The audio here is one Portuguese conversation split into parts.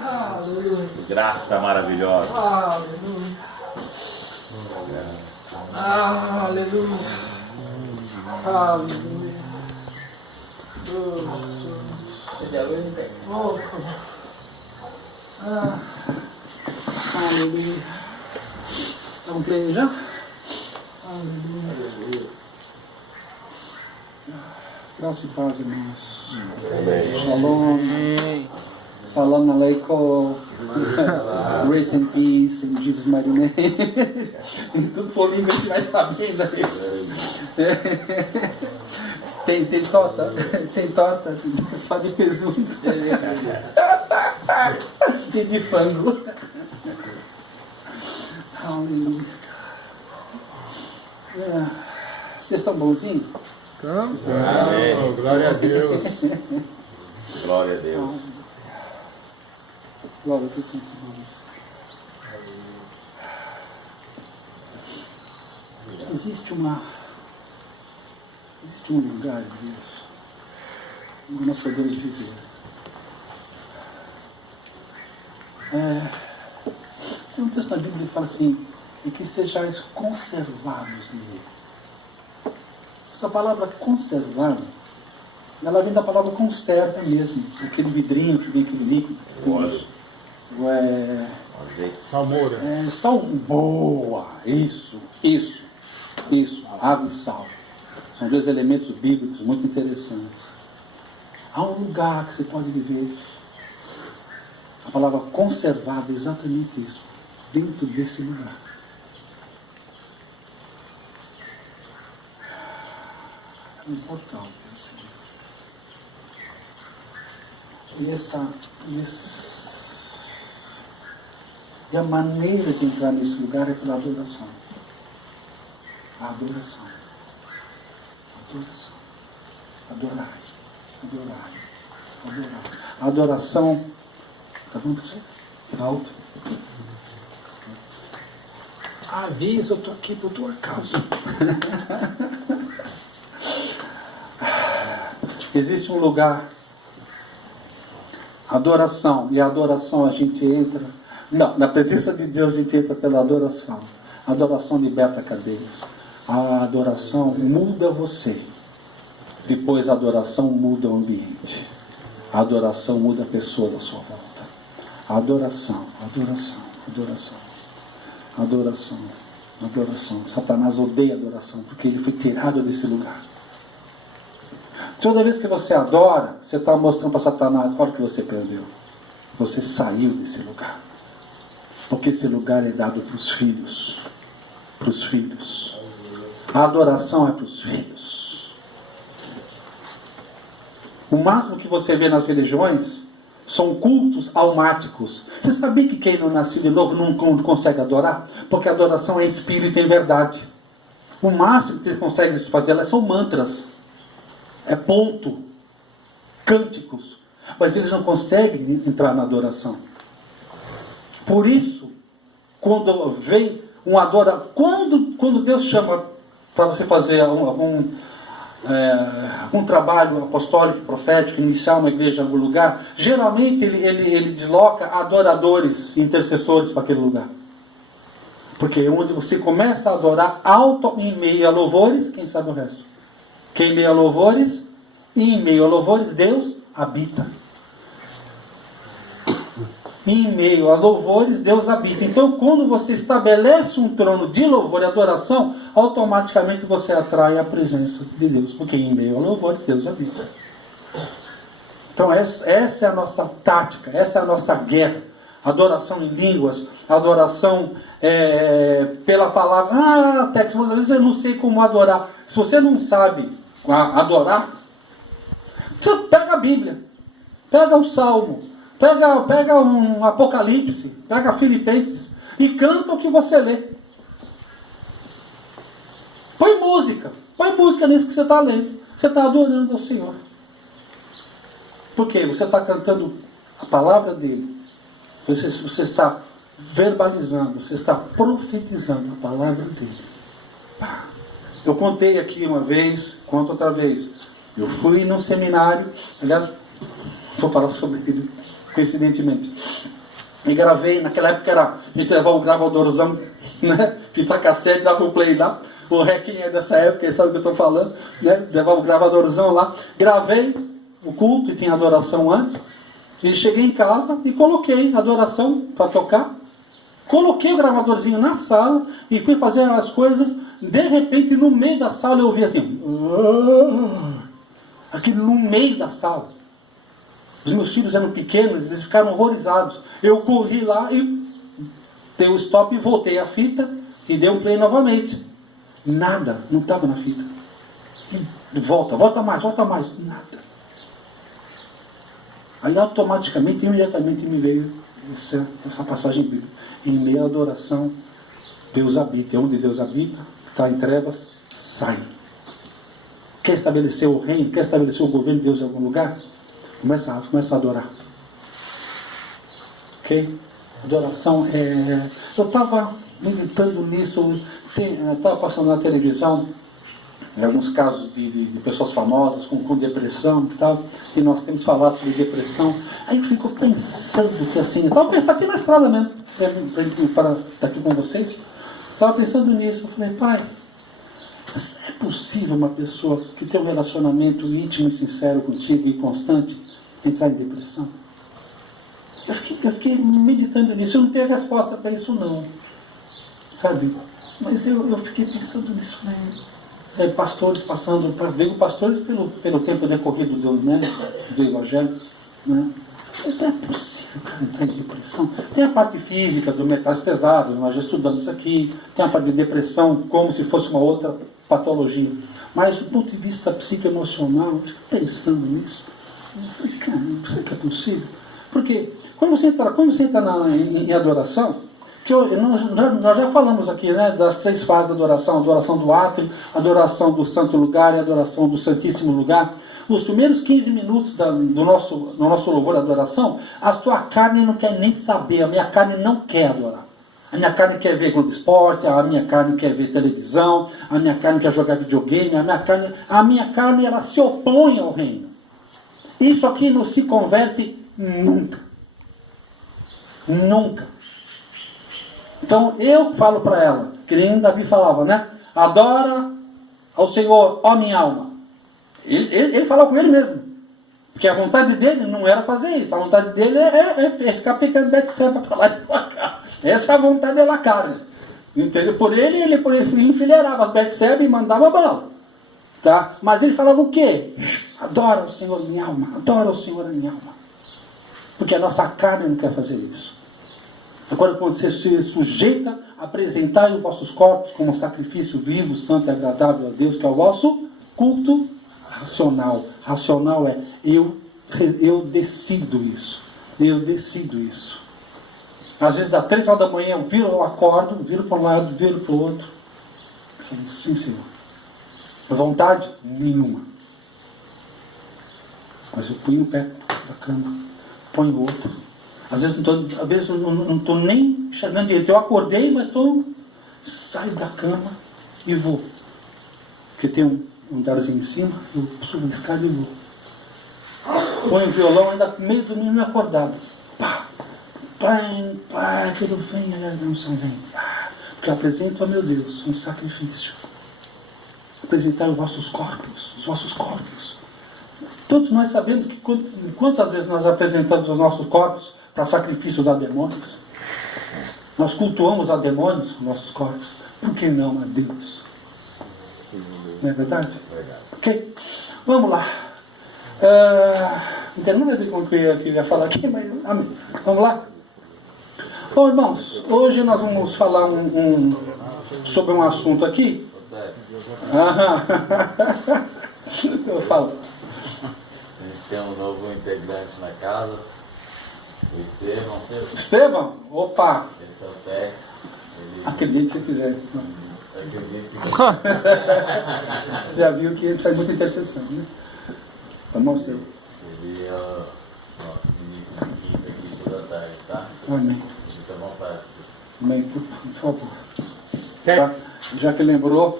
Aleluia. Graça maravilhosa. Aleluia. Aleluia. Aleluia. Oh, aleluia. Estamos bem já? Aleluia. Graça e paz, irmãos. Shalom. Salam aleikum. Grace and peace in Jesus' mighty name. Tudo por língua a gente vai sabendo aí. Tem torta? Tem torta? Só de presunto. E de frango. Aleluia. Vocês estão bonzinhos? Amém. Glória a Deus. Glória a Deus. Glória a Deus, Santo Deus. Existe um lugar, Deus, onde nós podemos viver. Tem um texto na Bíblia que fala assim, e que sejais conservados nele. Essa palavra conservar, ela vem da palavra conserva mesmo, aquele vidrinho que vem aquele líquido. Salmoura. Boa, isso, água e sal. São dois elementos bíblicos muito interessantes. Há um lugar que você pode viver. A palavra conservado é exatamente isso, dentro desse lugar. É um portal, e a maneira de entrar nesse lugar é pela adoração. A adoração. Adorar. A adoração. Tá bom pra você? Alto. Avisa, eu estou aqui por tua causa. Existe um lugar. Adoração. E a adoração a gente entra. Não, na presença de Deus a gente entra pela adoração. A adoração liberta cadeias. A adoração muda você. Depois a adoração muda o ambiente. A adoração muda a pessoa da sua volta. A adoração. Satanás odeia a adoração, porque ele foi tirado desse lugar. Toda vez que você adora, você está mostrando para Satanás, olha o que você perdeu. Você saiu desse lugar. Porque esse lugar é dado para os filhos. Para os filhos. A adoração é para os filhos. O máximo que você vê nas religiões são cultos almáticos. Você sabia que quem não nasceu de novo não consegue adorar? Porque a adoração é espírito em verdade. O máximo que eles conseguem fazer são mantras. É ponto. Cânticos. Mas eles não conseguem entrar na adoração. Por isso, quando vem um adorador, quando Deus chama para você fazer um trabalho apostólico, profético, iniciar uma igreja em algum lugar, geralmente ele desloca adoradores, intercessores para aquele lugar. Porque onde você começa a adorar alto em meio a louvores, quem sabe o resto? Que em meio a louvores, e em meio a louvores Deus habita. Em meio a louvores, Deus habita. Então, quando você estabelece um trono de louvor e adoração, automaticamente você atrai a presença de Deus. Porque em meio a louvores, Deus habita. Então, essa é a nossa tática, essa é a nossa guerra. Adoração em línguas, adoração pela palavra. Tex, mas às vezes eu não sei como adorar. Se você não sabe adorar, você pega a Bíblia, pega o Salmo, pega um Apocalipse, pega Filipenses e canta o que você lê. Põe música nisso que você está lendo. Você está adorando ao Senhor. Por quê? Você está cantando a palavra dele. Você está verbalizando, você está profetizando a palavra dele. Eu contei aqui uma vez, conto outra vez. Eu fui num seminário, aliás, vou falar sobre ele coincidentemente. E gravei, naquela época a gente levava um gravadorzão, né? Fita cassete, dava o play lá. O rec é dessa época, ele sabe o que eu estou falando, né? Levava o gravadorzão lá. Gravei o culto, e tinha adoração antes. E cheguei em casa e coloquei a adoração para tocar. Coloquei o gravadorzinho na sala e fui fazer as coisas. De repente, no meio da sala, eu ouvi assim... Aquilo no meio da sala. Os meus filhos eram pequenos, eles ficaram horrorizados. Eu corri lá e dei o stop e voltei a fita e dei um play novamente. Nada, não estava na fita. Volta mais, nada. Aí automaticamente, imediatamente me veio essa passagem bíblica. Em meio à adoração, Deus habita. E onde Deus habita, está em trevas, sai. Quer estabelecer o reino, quer estabelecer o governo de Deus em algum lugar? Começa a adorar. Ok? Adoração é... Eu estava meditando nisso, estava passando na televisão, em alguns casos de pessoas famosas com depressão e tal, e nós temos falado sobre depressão. Aí eu fico pensando que assim, eu estava pensando aqui na estrada mesmo, para estar aqui com vocês, estava pensando nisso, eu falei, pai, é possível uma pessoa que tem um relacionamento íntimo e sincero contigo e constante entrar em depressão? Eu fiquei meditando nisso. Eu não tenho resposta para isso não, sabe? Mas eu fiquei pensando nisso, né? Pastores passando, digo pastores pelo tempo decorrido do Evangelho, né? Não é possível, cara, entrar em depressão. Tem a parte física do metais pesados, nós já estudamos isso aqui. Tem a parte de depressão como se fosse uma outra patologia. Mas do ponto de vista psicoemocional, eu fico pensando nisso. Eu falei, caramba, será que é possível? Porque quando você entra em adoração, que nós já falamos aqui, né, das 3 fases da adoração: adoração do átrio, adoração do santo lugar e adoração do santíssimo lugar. Os primeiros 15 minutos do nosso louvor e adoração, a sua carne não quer nem saber, a minha carne não quer adorar. A minha carne quer ver Globo Esporte, a minha carne quer ver televisão, a minha carne quer jogar videogame, a minha carne ela se opõe ao reino. Isso aqui não se converte nunca. Nunca. Então eu falo para ela, que nem Davi falava, né? Adora ao Senhor, ó minha alma. Ele falava com ele mesmo. Porque a vontade dele não era fazer isso. A vontade dele é ficar pecando Betseba para lá e para cá. Essa é a vontade dela, carne. Entendeu? Por ele enfileirava as Betseba e mandava bala. Tá? Mas ele falava o quê? Adora o Senhor minha alma. Adora o Senhor minha alma. Porque a nossa carne não quer fazer isso. Agora, quando você se sujeita a apresentar os vossos corpos como sacrifício vivo, santo e agradável a Deus, que é o vosso culto racional. Racional é eu decido isso. Eu decido isso. Às vezes, das 3 horas da manhã, eu acordo, viro para um lado, viro para o outro. Eu falo, sim, Senhor. Vontade? Nenhuma. Mas eu ponho um pé da cama, ponho o outro. Às vezes eu não estou nem enxergando direito. Eu acordei, mas saio da cama e vou. Porque tem um andarzinho em cima, eu subo a escada e vou. Põe o violão ainda meio do menino acordado. Pá, pai, que não vem, a unção vem. Porque apresento a meu Deus um sacrifício. Apresentar os vossos corpos. Todos nós sabemos que quantas vezes nós apresentamos os nossos corpos para sacrifícios a demônios. Nós cultuamos a demônios os nossos corpos. Por que não a Deus? Não é verdade? Ok? Vamos lá. Não tem nada a ver com o que eu ia falar aqui, mas amém. Vamos lá? Bom, irmãos, hoje nós vamos falar sobre um assunto aqui. Eu falo. A gente tem um novo integrante na casa, o Estevão. Estevão? Opa! Esse é o Tex. Acredite se quiser. Acredite se quiser. Já viu que precisa de muita intercessão, né? Vamos ser. Ele é o nosso ministro de quinta aqui toda tarde, tá? Amém. Fica à vontade. Amém, por favor. Já que lembrou,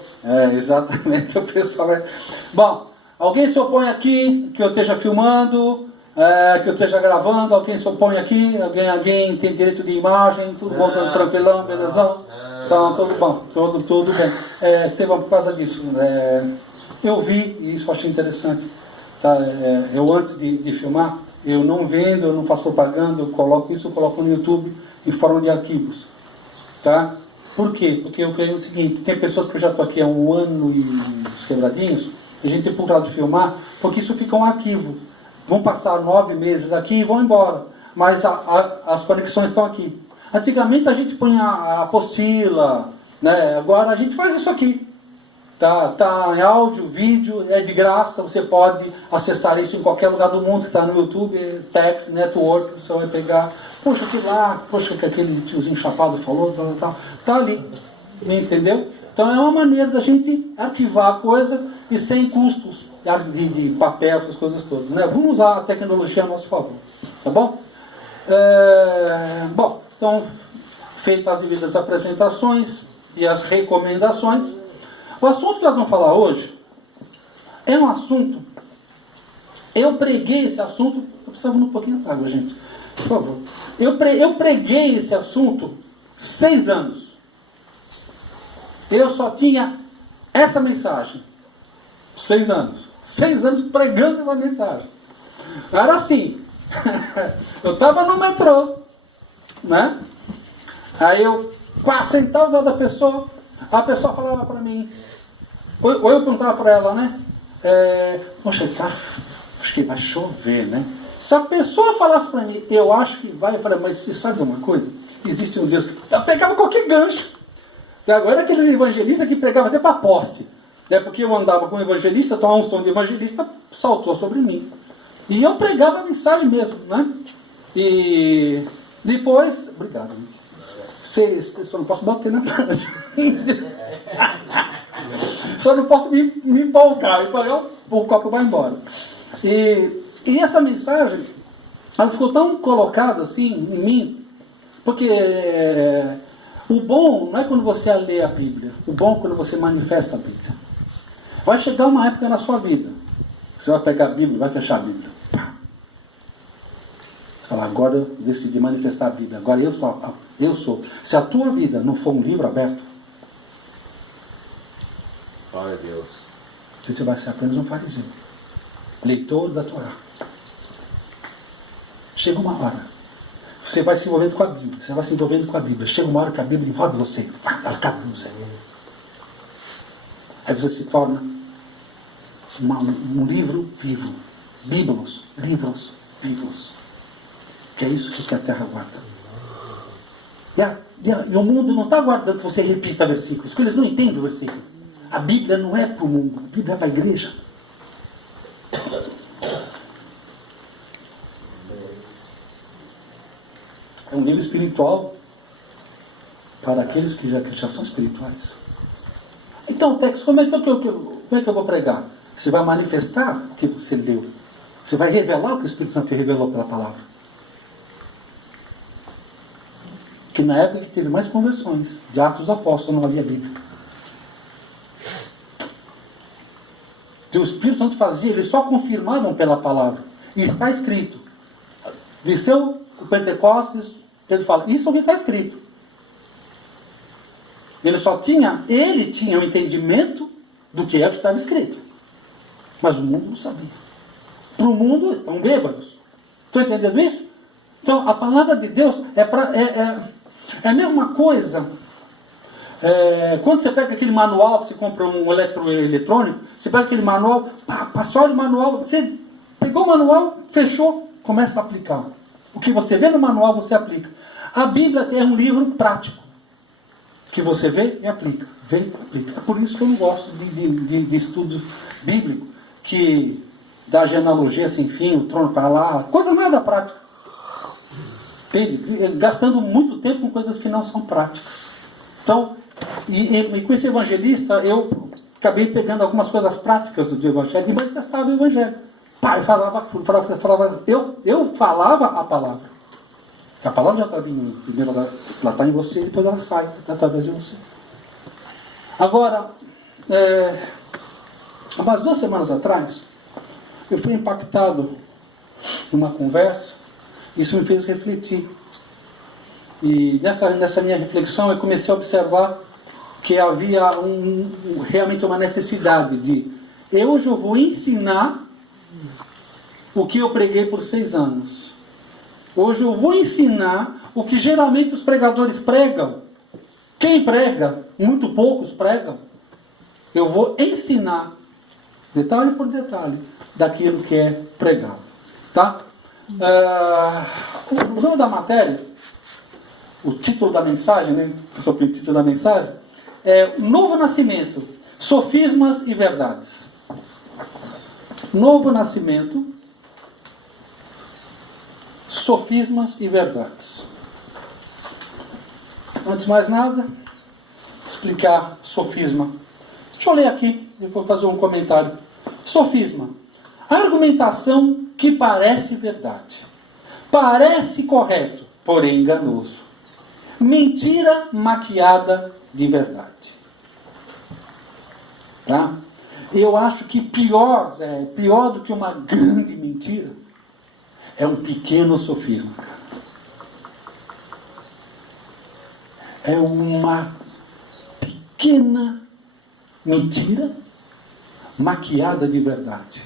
exatamente, o pessoal vai... Bom, alguém se opõe aqui, que eu esteja filmando, que eu esteja gravando, alguém se opõe aqui, alguém tem direito de imagem, tudo voltando tranquilão, belezão. Então, tudo bom, tudo bem. Estevão, por causa disso, eu vi, e isso eu achei interessante, tá? Eu antes de filmar, eu não vendo, eu não faço propaganda, eu coloco no YouTube em forma de arquivos. Tá? Por quê? Porque eu creio o seguinte, tem pessoas que eu já estou aqui há 1 ano e uns quebradinhos, a gente tem procurado filmar, porque isso fica um arquivo. Vão passar 9 meses aqui e vão embora. Mas as conexões estão aqui. Antigamente a gente punha a apostila, né? Agora a gente faz isso aqui. Tá em áudio, vídeo, é de graça, você pode acessar isso em qualquer lugar do mundo, que está no YouTube, Text, Network, você vai pegar, poxa, aquilo lá, poxa, que aquele tiozinho chapado falou, tá ali, entendeu? Então é uma maneira da gente arquivar a coisa e sem custos de papel, essas coisas todas, né? Vamos usar a tecnologia a nosso favor, tá bom? Bom, então, feitas as devidas apresentações e as recomendações, o assunto que nós vamos falar hoje é um assunto, eu preguei esse assunto, eu precisava um pouquinho de água, gente, por favor. Eu preguei esse assunto 6 anos. Eu só tinha essa mensagem. 6 anos. 6 anos pregando essa mensagem. Era assim. Eu estava no metrô, né? Aí eu sentava do lado da pessoa, a pessoa falava para mim, ou eu perguntava para ela, né? Poxa, acho que vai chover, né? Se a pessoa falasse para mim, eu acho que vai, eu falei, mas você sabe uma coisa? Existe um Deus. Eu pegava qualquer gancho. Agora aqueles evangelistas que pregavam até para poste. Né? Porque eu andava com um evangelista, então a unção de evangelista saltou sobre mim. E eu pregava a mensagem mesmo, né? E depois, obrigado. Só não posso bater na parede. Só não posso me empolgar. O copo vai embora. E essa mensagem, ela ficou tão colocada assim em mim, porque o bom não é quando você lê a Bíblia, o bom é quando você manifesta a Bíblia. Vai chegar uma época na sua vida, você vai pegar a Bíblia, vai fechar a Bíblia. Falar, agora eu decidi manifestar a Bíblia, agora eu sou. Se a tua vida não for um livro aberto, glória a Deus, você vai ser apenas um fariseu, leitor da Torá. Chega uma hora, você vai se envolvendo com a Bíblia, chega uma hora que a Bíblia envolve você, ela cabe no Zé. Aí você se torna um livro vivo, livros vivos, que é isso que a terra guarda. E o mundo não está aguardando que você repita versículos, porque eles não entendem o versículo. A Bíblia não é para o mundo, a Bíblia é para a igreja. É um livro espiritual para aqueles que já são espirituais. Então, texto, como é que eu vou pregar? Você vai manifestar o que você leu. Você vai revelar o que o Espírito Santo te revelou pela palavra. Que na época que teve mais conversões de Atos dos Apóstolos, não havia Bíblia. Que o Espírito Santo fazia, eles só confirmavam pela palavra. E está escrito. Desceu o Pentecostes, ele fala, isso aqui está escrito. Ele tinha o entendimento do que é que estava escrito. Mas o mundo não sabia. Para o mundo estão bêbados. Estão entendendo isso? Então a palavra de Deus é a mesma coisa. Quando você pega aquele manual, que você compra um eletrônico, você pega aquele manual, passou o manual, você pegou o manual, fechou, começa a aplicar. O que você vê no manual, você aplica. A Bíblia é um livro prático. Que você vê e aplica. Vê e aplica. É por isso que eu não gosto de estudo bíblico, que dá genealogia sem fim, o trono para lá, coisa nada prática. Entende? Gastando muito tempo com coisas que não são práticas. Então, e com esse evangelista, eu acabei pegando algumas coisas práticas do evangelho e manifestava o evangelho. Eu falava a palavra. A palavra já estava em mim. Primeiro ela está em você e depois ela sai através de você. Agora, umas 2 semanas atrás, eu fui impactado numa conversa, isso me fez refletir. E nessa minha reflexão eu comecei a observar que havia realmente uma necessidade de... Hoje eu vou ensinar o que eu preguei por 6 anos. Hoje eu vou ensinar o que geralmente os pregadores pregam. Quem prega? Muito poucos pregam. Eu vou ensinar, detalhe por detalhe, daquilo que é pregado. Tá? O nome da matéria, o título da mensagem, né? Sobre o título da mensagem, é Novo Nascimento, Sofismas e Verdades. Novo Nascimento, Sofismas e Verdades. Antes de mais nada, explicar sofisma. Deixa eu ler aqui e vou fazer um comentário. Sofisma. Argumentação que parece verdade. Parece correto, porém enganoso. Mentira maquiada de verdade. Tá? Eu acho que pior do que uma grande mentira, é um pequeno sofisma. É uma pequena mentira maquiada de verdade.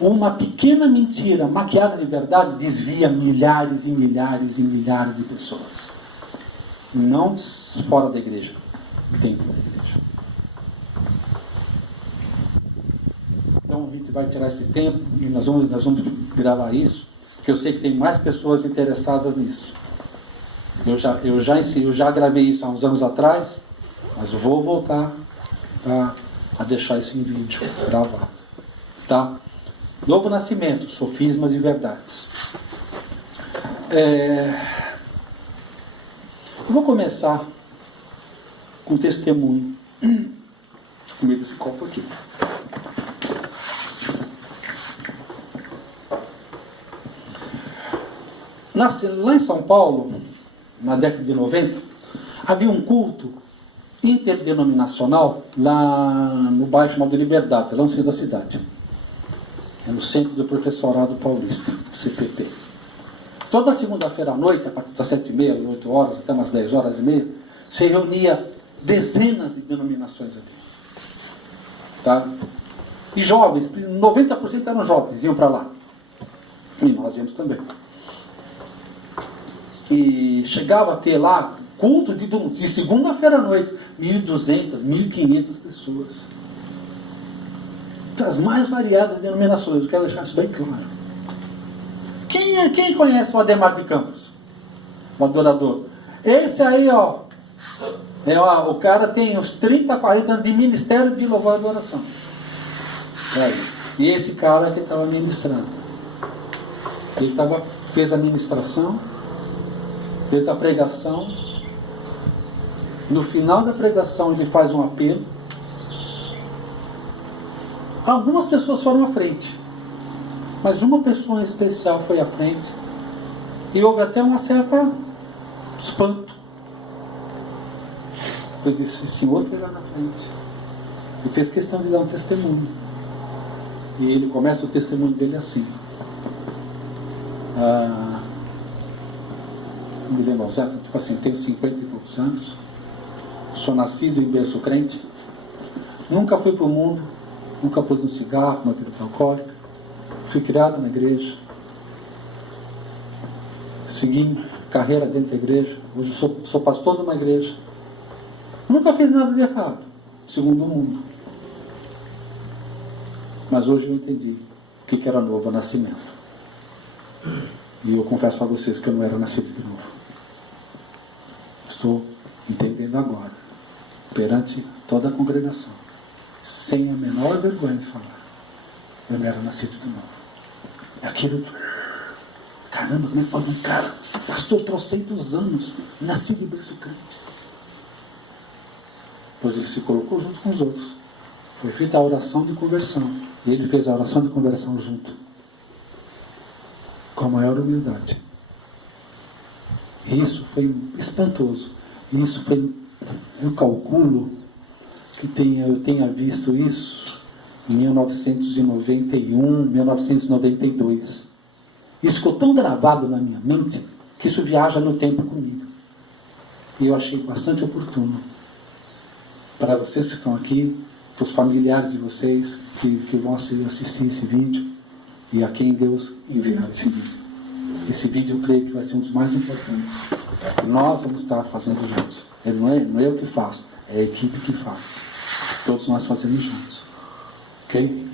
Uma pequena mentira maquiada de verdade desvia milhares e milhares e milhares de pessoas. Não fora da igreja, dentro da igreja. Então a gente vai tirar esse tempo e nós vamos gravar isso, porque eu sei que tem mais pessoas interessadas nisso. Eu já gravei isso há uns anos atrás, mas eu vou voltar a deixar isso em vídeo, gravado. Tá? Novo Nascimento, Sofismas e Verdades. Eu vou começar com um testemunho. Com medo desse copo aqui. Lá em São Paulo, na década de 90, havia um culto interdenominacional lá no bairro chamado Liberdade, lá no centro da cidade. É no centro do professorado paulista, CPP. Toda segunda-feira à noite, a partir das 7h30, 8 horas, até umas 10 horas e meia, se reunia dezenas de denominações ali. Tá? E jovens, 90% eram jovens, iam para lá. E nós íamos também. E chegava a ter lá culto de segunda-feira à noite, 1.200, 1.500 pessoas. Das mais variadas denominações, eu quero deixar isso bem claro. Quem conhece o Ademar de Campos? O adorador. Esse aí, ó, o cara tem uns 30, 40 anos de ministério de louvor e adoração. E esse cara que estava ministrando. Ele fez a ministração, fez a pregação. No final da pregação ele faz um apelo. Algumas pessoas foram à frente, mas uma pessoa em especial foi à frente e houve até uma certa espanto. Eu disse: o senhor foi lá na frente e fez questão de dar um testemunho. E ele começa o testemunho dele assim: não me lembro certo, tipo assim, tenho 50 e poucos anos, sou nascido em berço crente, nunca fui para o mundo, nunca pus um cigarro, uma bebida alcoólica, fui criado na igreja, segui carreira dentro da igreja, hoje sou pastor de uma igreja, nunca fiz nada de errado, segundo o mundo, mas hoje eu entendi o que era novo nascimento, e eu confesso para vocês que eu não era nascido de novo. Estou entendendo agora, perante toda a congregação, sem a menor vergonha de falar, eu não era nascido de novo. Aquilo, caramba, como é que pode um cara, pastor, 300 anos, nascido em berço crente? Pois ele se colocou junto com os outros. Foi feita a oração de conversão. E ele fez a oração de conversão junto, com a maior humildade. E isso foi espantoso. E isso foi, eu calculo que eu tenha visto isso em 1991, 1992. Isso ficou tão gravado na minha mente que isso viaja no tempo comigo. E eu achei bastante oportuno para vocês que estão aqui, para os familiares de vocês que vão assistir esse vídeo e a quem Deus enviar esse vídeo. Esse vídeo eu creio que vai ser um dos mais importantes. Nós vamos estar fazendo juntos. Não é eu que faço, é a equipe que faz. Todos nós fazemos juntos. Ok?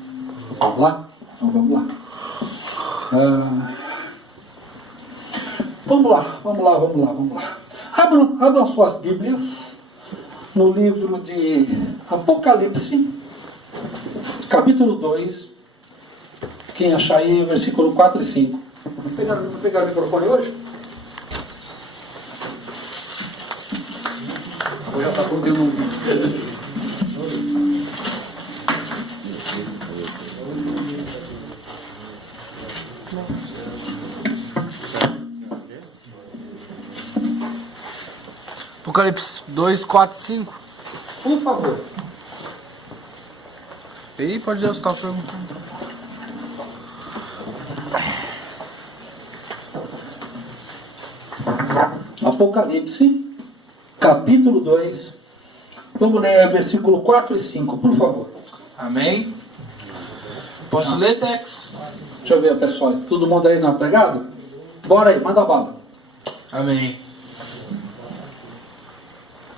Vamos lá? Então vamos lá. Vamos lá. Abram suas Bíblias no livro de Apocalipse, capítulo 2. Quem achar aí, versículo 4 e 5. Vou pegar o microfone hoje? Ou já está perdendo um vídeo? Apocalipse 2, 4, 5. Por favor. E pode já estar perguntando. Apocalipse, capítulo 2. Vamos ler versículo 4 e 5, por favor. Amém. Posso ler, Tex? Deixa eu ver, pessoal. Todo mundo aí na pegada? Bora aí, manda bala. Amém.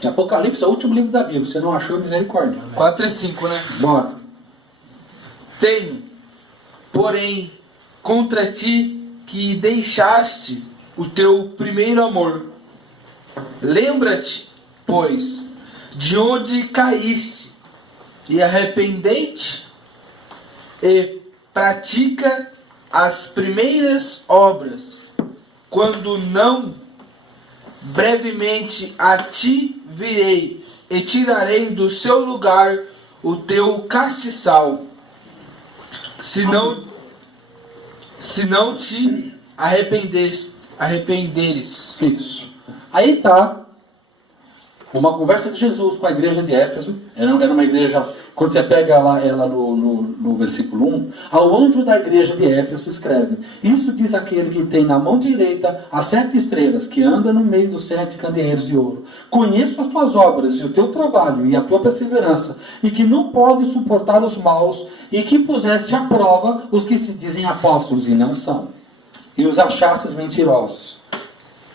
Apocalipse é o último livro da Bíblia. Você não achou, misericórdia. 4 e 5, né? Bora. Tenho, porém, contra ti que deixaste o teu primeiro amor. Lembra-te, pois, de onde caíste, e arrepende-te, e pratica as primeiras obras. Quando não, brevemente a ti virei, e tirarei do seu lugar o teu castiçal. Se não te arrependeres. Isso. Aí está uma conversa de Jesus com a igreja de Éfeso. Era uma igreja, quando você pega lá, ela no versículo 1, ao anjo da igreja de Éfeso escreve: isso diz aquele que tem na mão direita as 7 estrelas, que anda no meio dos 7 candeeiros de ouro. Conheço as tuas obras e o teu trabalho e a tua perseverança, e que não pode suportar os maus, e que puseste à prova os que se dizem apóstolos e não são, e os achastes mentirosos.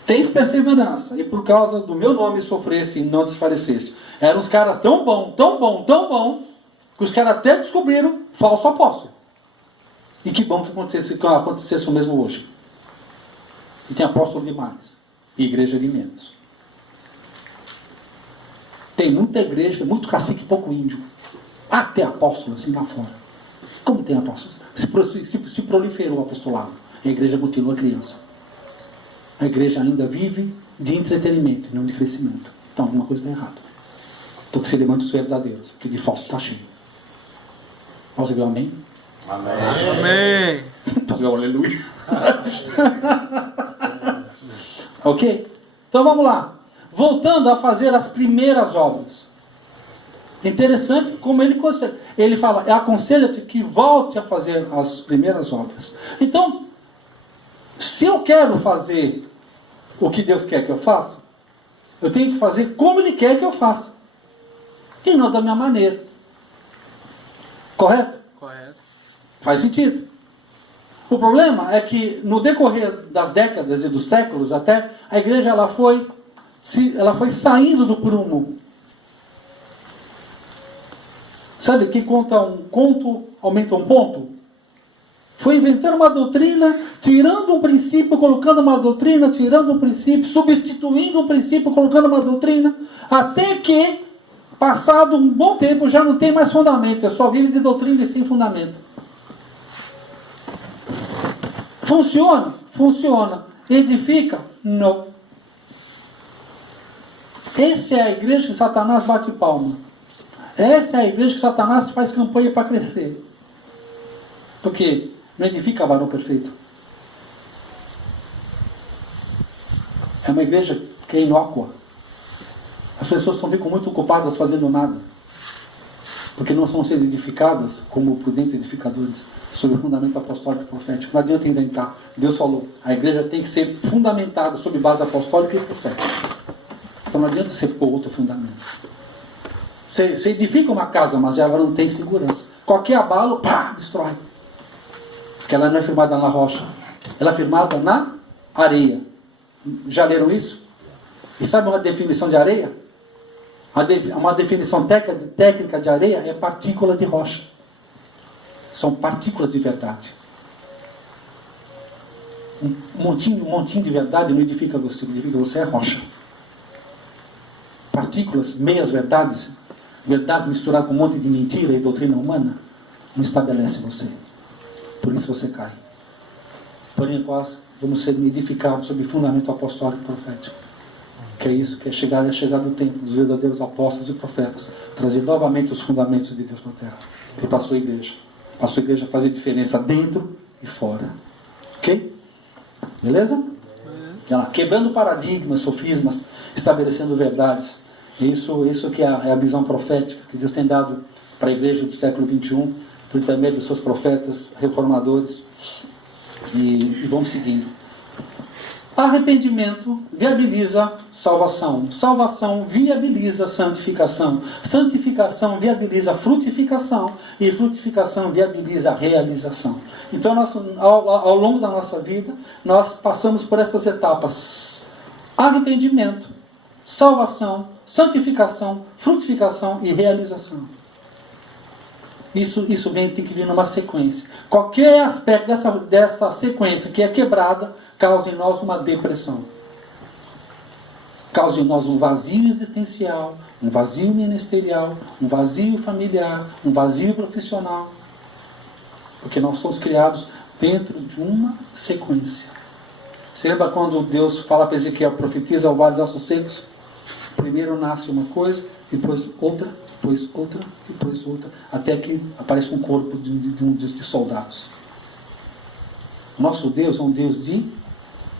Tens perseverança, e por causa do meu nome sofreste e não desfaleceste. Eram os caras tão bom, que os caras até descobriram falso apóstolo. E que bom que acontecesse o mesmo hoje. E tem apóstolo demais, e igreja de menos. Tem muita igreja, muito cacique e pouco índio. Até apóstolo assim lá fora. Como tem apóstolos? Se proliferou o apostolado. A igreja continua criança. A igreja ainda vive de entretenimento, não de crescimento. Então alguma coisa está errada. Então que se levante os verdadeiros, porque de falso está cheio. Posso ver um amém? Amém. Amém. Posso ver um aleluia? Ok? Então vamos lá. Voltando a fazer as primeiras obras. Interessante como ele fala: aconselha-te que volte a fazer as primeiras obras. Então, se eu quero fazer o que Deus quer que eu faça, eu tenho que fazer como Ele quer que eu faça, e não da minha maneira. Correto? Correto. Faz sentido. O problema é que no decorrer das décadas e dos séculos até, a igreja ela foi saindo do prumo. Sabe, quem conta um conto aumenta um ponto? Foi inventando uma doutrina, tirando um princípio, colocando uma doutrina, tirando um princípio, substituindo um princípio, colocando uma doutrina, até que, passado um bom tempo, já não tem mais fundamento, é só vive de doutrina e sem fundamento. Funciona? Funciona. Edifica? Não. Essa é a igreja que Satanás bate palma. Essa é a igreja que Satanás faz campanha para crescer. Porque não edifica varão perfeito. É uma igreja que é inócua. As pessoas ficam muito ocupadas fazendo nada. Porque não são sendo edificadas como prudentes edificadores. sobre o fundamento apostólico e profético. Não adianta inventar. Deus falou, a igreja tem que ser fundamentada sobre base apostólica e profética. Então não adianta você pôr outro fundamento. Você edifica uma casa, mas ela não tem segurança. Qualquer abalo, pá, destrói. Porque ela não é firmada na rocha. Ela é firmada na areia. Já leram isso? E sabe uma definição de areia? Uma definição técnica de areia é partícula de rocha. São partículas de verdade. Um montinho de verdade não edifica você é rocha. Partículas, meias verdades, verdade misturada com um monte de mentira e doutrina humana, não estabelece você. Por isso você cai. Porém, nós vamos ser edificados sobre fundamento apostólico e profético. Que é isso, que é chegar do tempo dos verdadeiros apóstolos e profetas, trazer novamente os fundamentos de Deus para a terra e para a sua igreja. Para a sua igreja fazer diferença dentro e fora. Ok? Beleza? Quebrando paradigmas, sofismas, estabelecendo verdades. Isso que é a visão profética que Deus tem dado para a igreja do século XXI, por intermédio dos seus profetas reformadores. E vamos seguindo. Arrependimento viabiliza salvação. Salvação viabiliza santificação. Santificação viabiliza frutificação. E frutificação viabiliza realização. Então, ao longo da nossa vida, nós passamos por essas etapas: arrependimento, salvação, santificação, frutificação e realização. Isso tem que vir numa sequência. Qualquer aspecto dessa sequência que é quebrada, causa em nós uma depressão. Causa em nós um vazio existencial, um vazio ministerial, um vazio familiar, um vazio profissional. Porque nós somos criados dentro de uma sequência. Você lembra quando Deus fala para Ezequiel, profetiza o vale dos ossos secos? Primeiro nasce uma coisa, depois outra, depois outra, depois outra, até que aparece um corpo de soldados. Nosso Deus é um Deus de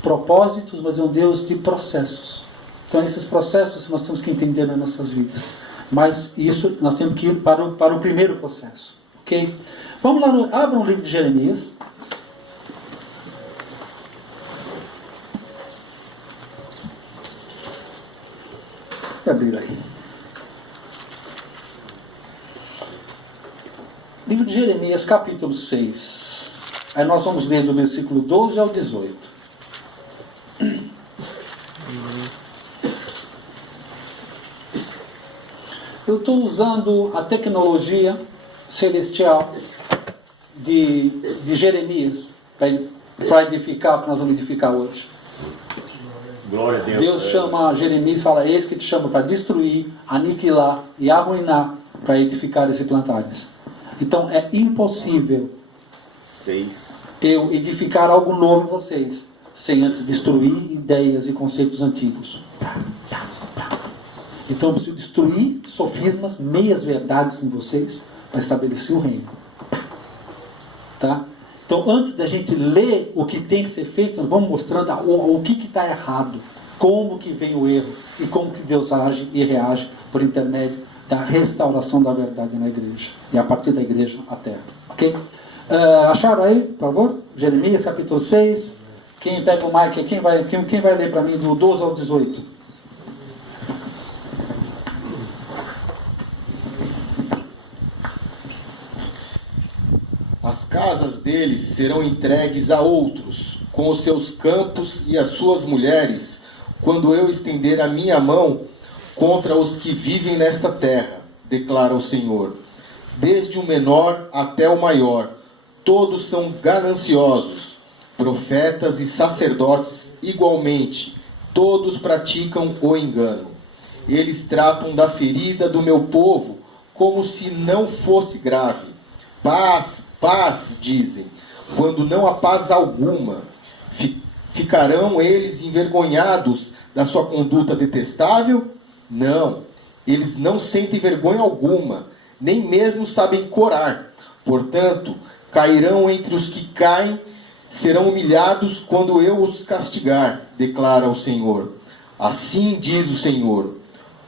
propósitos, mas é um Deus de processos. Então esses processos nós temos que entender nas nossas vidas. Mas isso nós temos que ir para o primeiro processo. Ok? Vamos lá, abra um livro de Jeremias. Vou abrir aí. Livro de Jeremias, capítulo 6. Aí nós vamos ler do versículo 12 ao 18. Eu estou usando a tecnologia celestial de Jeremias para edificar o que nós vamos edificar hoje. Glória a Deus. Deus chama Jeremias e fala: eis que te chama para destruir, aniquilar e arruinar para edificar e plantares. Então é impossível eu edificar algo novo em vocês sem antes destruir ideias e conceitos antigos. Então eu preciso destruir sofismas, meias verdades em vocês para estabelecer o reino. Tá? Então antes da gente ler o que tem que ser feito, nós vamos mostrando o que está errado, como que vem o erro e como que Deus age e reage por intermédio da restauração da verdade na igreja e a partir da igreja à terra. Ok? Acharam aí, por favor? Jeremias capítulo 6. Quem pega o mic, quem vai ler para mim do 12 ao 18? As casas deles serão entregues a outros, com os seus campos e as suas mulheres, quando eu estender a minha mão contra os que vivem nesta terra, declara o Senhor. Desde o menor até o maior, todos são gananciosos, profetas e sacerdotes igualmente, todos praticam o engano. Eles tratam da ferida do meu povo como se não fosse grave. Paz, paz, dizem, quando não há paz alguma. Ficarão eles envergonhados da sua conduta detestável? Não, eles não sentem vergonha alguma, nem mesmo sabem corar. Portanto, cairão entre os que caem, serão humilhados quando eu os castigar, declara o Senhor. Assim diz o Senhor: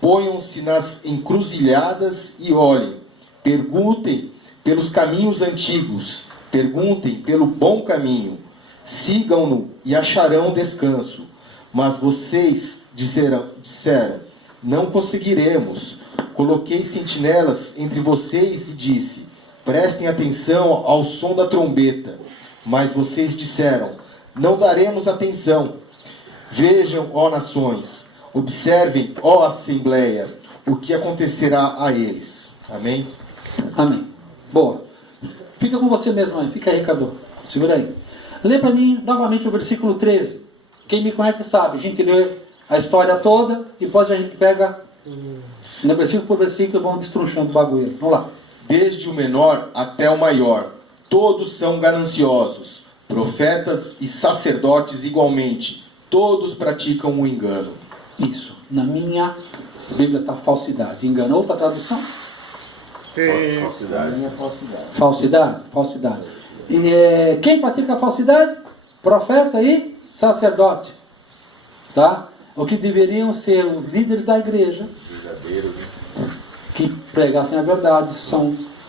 ponham-se nas encruzilhadas e olhem, perguntem pelos caminhos antigos, Perguntem pelo bom caminho, sigam-no e acharão descanso. Mas vocês disseram, não conseguiremos. Coloquei sentinelas entre vocês e disse, prestem atenção ao som da trombeta. Mas vocês disseram, não daremos atenção. Vejam, ó nações, observem, ó assembleia, o que acontecerá a eles. Amém? Amém. Boa. Fica com você mesmo aí. Fica aí, Cadu. Segura aí. Lê para mim novamente o versículo 13. Quem me conhece sabe. A gente lê a história toda. Depois a gente pega no versículo por versículo e vamos destrunchando o bagulho. Vamos lá. Desde o menor até o maior, todos são gananciosos. Profetas e sacerdotes igualmente. Todos praticam o engano. Isso. Na minha Bíblia está falsidade. Engano. Outra tradução? Falsidade. Falsidade. Falsidade. E quem pratica a falsidade? Profeta e sacerdote. Tá? O que deveriam ser os líderes da igreja, Verdadeiro, né? que pregassem a verdade,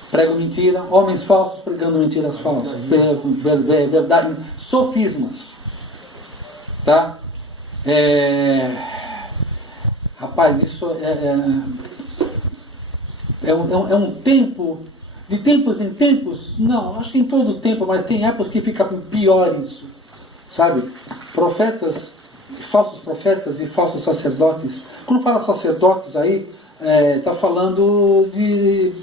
pregam mentira, homens falsos pregando mentiras falsas, verdade, sofismas. Tá? Rapaz, isso é um tempo, de tempos em tempos, não, acho que em todo tempo, mas tem épocas que fica pior isso, sabe? Falsos profetas e falsos sacerdotes. Quando fala sacerdotes aí, está falando de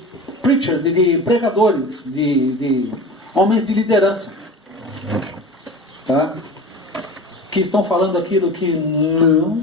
preachers, de pregadores, de homens de liderança, tá? Que estão falando aquilo que não